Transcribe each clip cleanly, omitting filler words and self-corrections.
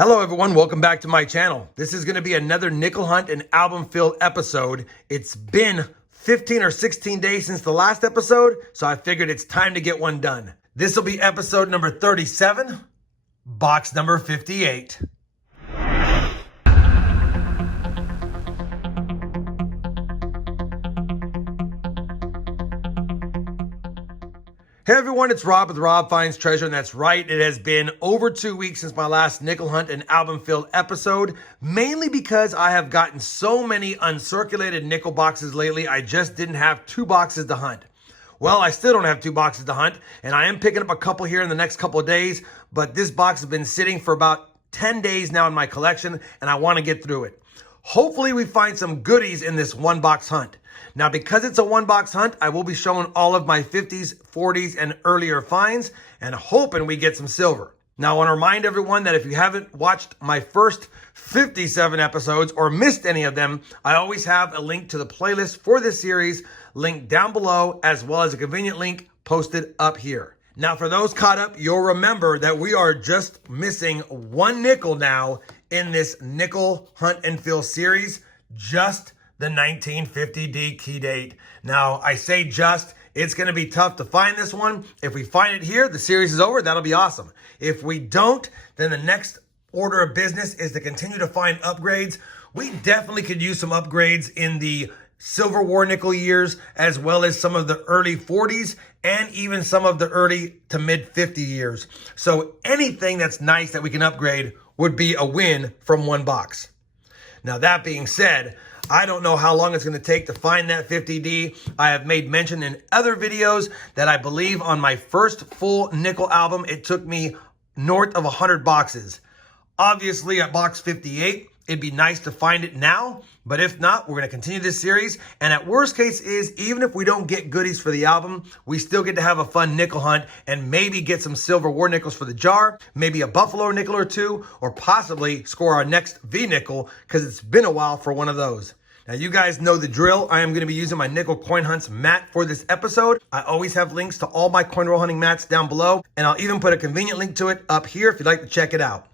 Hello everyone, welcome back to my channel. This is going to be another nickel hunt and album fill episode. It's been 15 or 16 days since the last episode, so I figured it's time to get one done. This will be episode number 37, box number 58. Hey everyone, it's Rob with RobFindsTreasure, and that's right, it has been over 2 weeks since my last nickel hunt and album fill episode, mainly because I have gotten so many uncirculated nickel boxes lately, I just didn't have 2 boxes to hunt. Well, I still don't have 2 boxes to hunt, and I am picking up a couple here in the next couple of days, but this box has been sitting for about 10 days now in my collection, and I want to get through it. Hopefully we find some goodies in this 1-box hunt. Now, because it's a 1-box hunt, I will be showing all of my 50s, 40s, and earlier finds, and hoping we get some silver. Now, I want to remind everyone that if you haven't watched my first 57 episodes or missed any of them, I always have a link to the playlist for this series linked down below, as well as a convenient link posted up here. Now, for those caught up, you'll remember that we are just missing 1 nickel now in this nickel hunt and fill series, just the 1950D key date. Now, I say just, it's going to be tough to find this one. If we find it here, the series is over. That'll be awesome. If we don't, then the next order of business is to continue to find upgrades. We definitely could use some upgrades in the Silver War nickel years, as well as some of the early 40s and even some of the early to mid 50 years. So anything that's nice that we can upgrade would be a win from 1 box. Now, that being said, I don't know how long it's going to take to find that 50D. I have made mention in other videos that I believe on my first full nickel album, it took me north of 100 boxes. Obviously, at box 58, it'd be nice to find it now, but if not, we're going to continue this series. And at worst case is, even if we don't get goodies for the album, we still get to have a fun nickel hunt and maybe get some Silver War nickels for the jar, maybe a Buffalo nickel or 2, or possibly score our next V nickel, because it's been a while for one of those. Now, you guys know the drill. I am going to be using my Nickel Coin Hunts mat for this episode. I always have links to all my coin roll hunting mats down below, and I'll even put a convenient link to it up here if you'd like to check it out.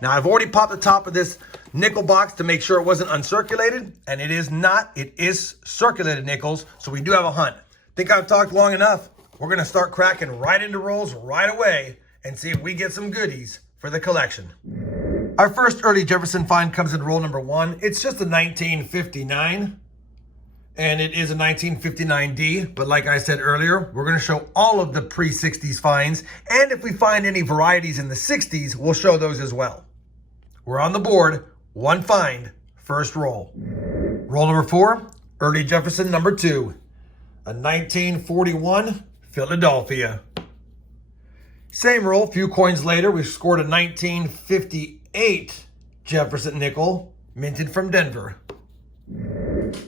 Now, I've already popped the top of this nickel box to make sure it wasn't uncirculated, and it is not. It is circulated nickels, so we do have a hunt. Think I've talked long enough. We're going to start cracking right into rolls right away and see if we get some goodies for the collection. Our first early Jefferson find comes in roll number 1. It's just a 1959, and it is a 1959D, but like I said earlier, we're going to show all of the pre-60s finds, and if we find any varieties in the 60s, we'll show those as well. We're on the board, 1 find, first roll. Roll number 4, early Jefferson number 2, a 1941 Philadelphia. Same roll, few coins later, we scored a 1958 Jefferson nickel, minted from Denver.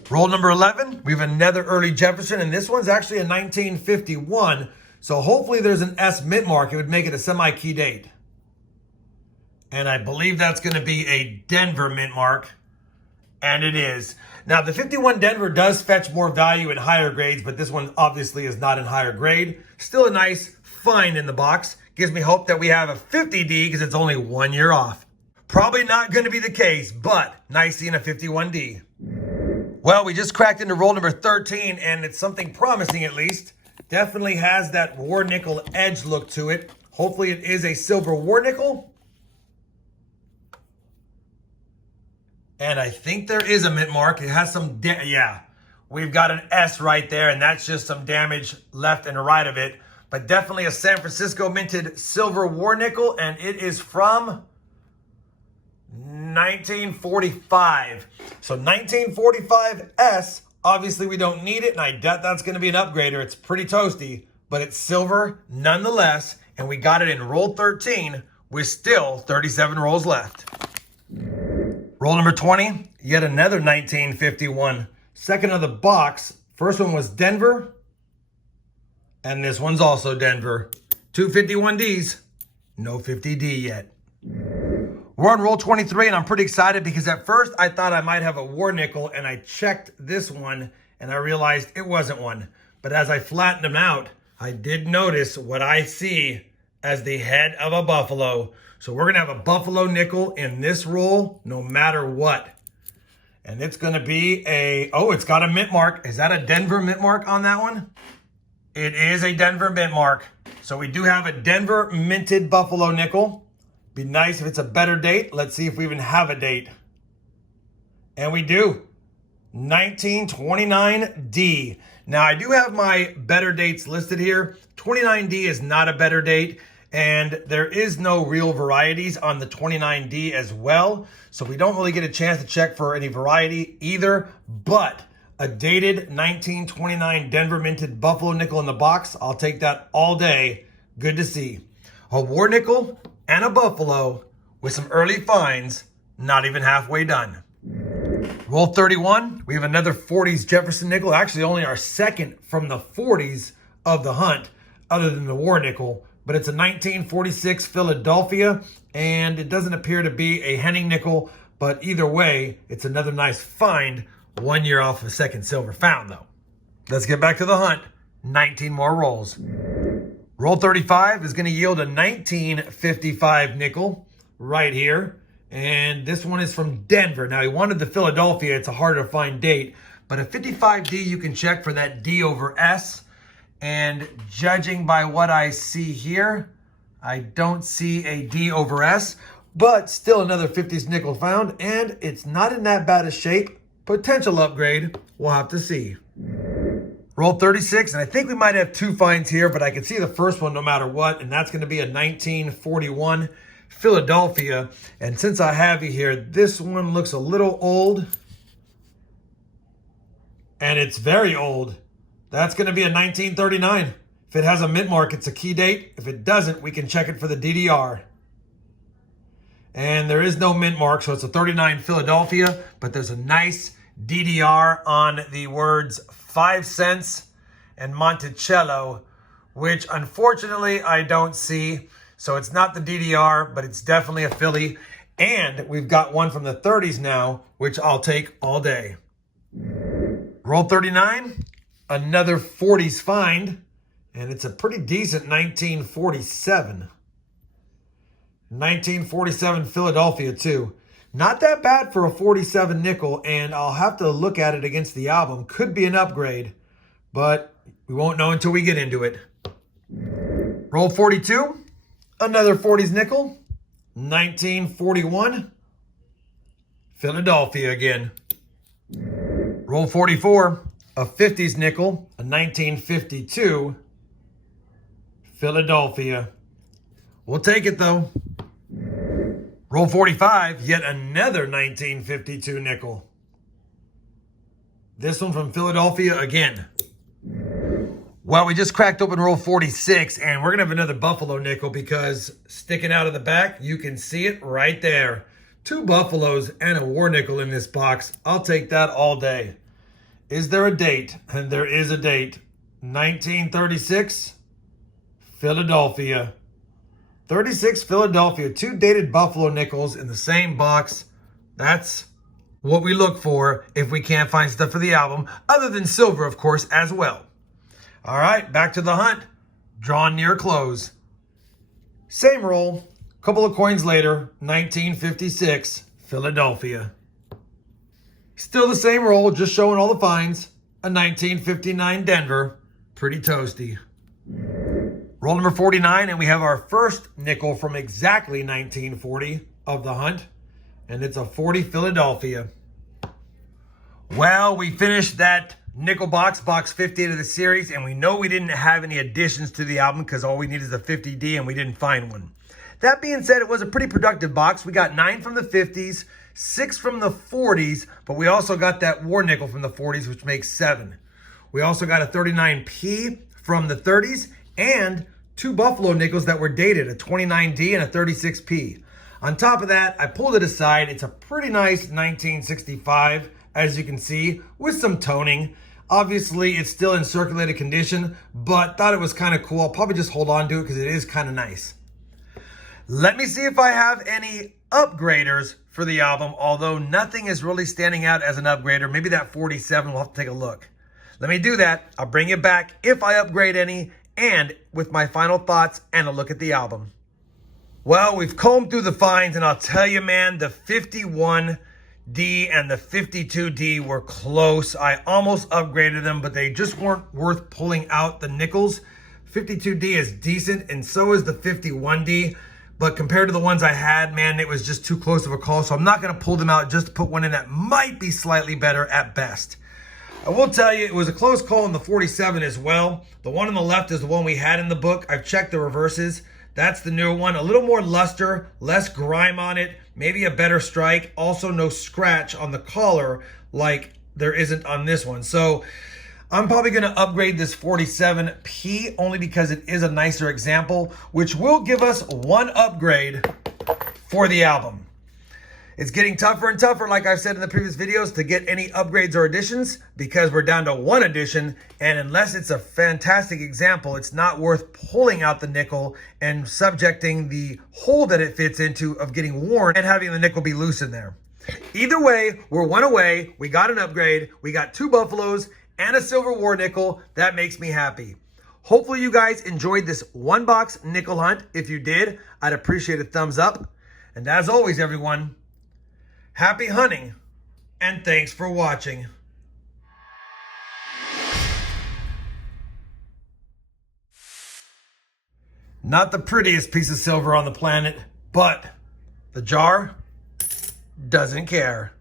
Roll number 11, we have another early Jefferson, and this one's actually a 1951, so hopefully there's an S mint mark. It would make it a semi-key date. And I believe that's going to be a Denver mint mark, and it is. Now, the 51 Denver does fetch more value in higher grades, but this one obviously is not in higher grade. Still a nice find in the box. Gives me hope that we have a 50D because it's only 1 year off. Probably not going to be the case, but nice seeing a 51D. Well, we just cracked into roll number 13, and it's something promising at least. Definitely has that war nickel edge look to it. Hopefully it is a Silver War nickel. And I think there is a mint mark. It has some, yeah, we've got an S right there, and that's just some damage left and right of it. But definitely a San Francisco minted Silver War nickel, and it is from 1945. So 1945 S, obviously we don't need it, and I doubt that's going to be an upgrader. It's pretty toasty, but it's silver nonetheless, and we got it in roll 13 with still 37 rolls left. Roll number 20, yet another 1951. Second of the box. First one was Denver, and this one's also Denver. 2 51Ds, no 50D yet. We're on roll 23, and I'm pretty excited because at first I thought I might have a war nickel, and I checked this one, and I realized it wasn't one. But as I flattened them out, I did notice what I see as the head of a buffalo. So we're gonna have a buffalo nickel in this roll no matter what. And it's gonna be it's got a mint mark. Is that a Denver mint mark on that one? It is a Denver mint mark. So we do have a Denver minted buffalo nickel. Be nice if it's a better date. Let's see if we even have a date. And we do. 1929D. Now I do have my better dates listed here. 29D is not a better date, and there is no real varieties on the 29D as well. So we don't really get a chance to check for any variety either, but a dated 1929 Denver minted buffalo nickel in the box. I'll take that all day. Good to see. A war nickel and a buffalo with some early finds, not even halfway done. Roll 31, we have another 40s Jefferson nickel, actually only our second from the 40s of the hunt, other than the war nickel, but it's a 1946 Philadelphia, and it doesn't appear to be a Henning nickel, but either way, it's another nice find, 1 year off of a second silver found though. Let's get back to the hunt, 19 more rolls. Roll 35 is gonna yield a 1955 nickel right here. And this one is from Denver. Now, he wanted the Philadelphia. It's a harder to find date. But a 55D, you can check for that D over S. And judging by what I see here, I don't see a D over S. But still another 50s nickel found. And it's not in that bad a shape. Potential upgrade. We'll have to see. Roll 36. And I think we might have two finds here. But I can see the first one no matter what. And that's going to be a 1941 Philadelphia. And since I have you here, this one looks a little old, and it's very old. That's going to be a 1939. If it has a mint mark, it's a key date. If it doesn't, we can check it for the DDR. And there is no mint mark, so it's a 39 Philadelphia, but there's a nice DDR on the words 5 cents and Monticello, which unfortunately I don't see. So it's not the DDR, but it's definitely a Philly. And we've got one from the 30s now, which I'll take all day. Roll 39, another 40s find. And it's a pretty decent 1947. 1947 Philadelphia too. Not that bad for a 47 nickel, and I'll have to look at it against the album. Could be an upgrade, but we won't know until we get into it. Roll 42. Another 40s nickel, 1941, Philadelphia again. Roll 44, a 50s nickel, a 1952, Philadelphia. We'll take it though. Roll 45, yet another 1952 nickel. This one from Philadelphia again. Well, we just cracked open roll 46, and we're going to have another buffalo nickel because sticking out of the back, you can see it right there. 2 buffaloes and a war nickel in this box. I'll take that all day. Is there a date? And there is a date. 1936, Philadelphia. 36 Philadelphia. 2 dated buffalo nickels in the same box. That's what we look for if we can't find stuff for the album, other than silver, of course, as well. All right, back to the hunt. Drawn near close. Same roll. Couple of coins later, 1956, Philadelphia. Still the same roll, just showing all the finds. A 1959 Denver. Pretty toasty. Roll number 49, and we have our first nickel from exactly 1940 of the hunt. And it's a 40 Philadelphia. Well, we finished that nickel box 58 of the series, and we know we didn't have any additions to the album because all we need is a 50D, and we didn't find one. That being said, it was a pretty productive box. We got 9 from the 50s, 6 from the 40s, but we also got that war nickel from the 40s, which makes 7. We also got a 39P from the 30s and 2 buffalo nickels that were dated, a 29D and a 36P. On top of that, I pulled it aside. It's a pretty nice 1965, as you can see, with some toning. Obviously, it's still in circulated condition, but thought it was kind of cool. I'll probably just hold on to it because it is kind of nice. Let me see if I have any upgraders for the album, although nothing is really standing out as an upgrader. Maybe that 47, we'll have to take a look. Let me do that. I'll bring it back if I upgrade any, and with my final thoughts and a look at the album. Well, we've combed through the finds, and I'll tell you, man, the 51D and the 52D were close. I almost upgraded them, but they just weren't worth pulling out. The nickels, 52D is decent, and so is the 51D. But compared to the ones I had, man, it was just too close of a call. So I'm not going to pull them out just to put one in that might be slightly better at best. I will tell you, it was a close call in the 47 as well. The one on the left is the one we had in the book. I've checked the reverses. That's the newer one. A little more luster, less grime on it, maybe a better strike. Also no scratch on the collar like there isn't on this one. So I'm probably going to upgrade this 47P only because it is a nicer example, which will give us one upgrade for the album. It's getting tougher and tougher, like I've said in the previous videos, to get any upgrades or additions because we're down to one addition. And unless it's a fantastic example, it's not worth pulling out the nickel and subjecting the hole that it fits into of getting worn and having the nickel be loose in there. Either way, we're one away. We got an upgrade. We got 2 Buffaloes and a silver war nickel. That makes me happy. Hopefully you guys enjoyed this 1-box nickel hunt. If you did, I'd appreciate a thumbs up. And as always, everyone, happy hunting, and thanks for watching. Not the prettiest piece of silver on the planet, but the jar doesn't care.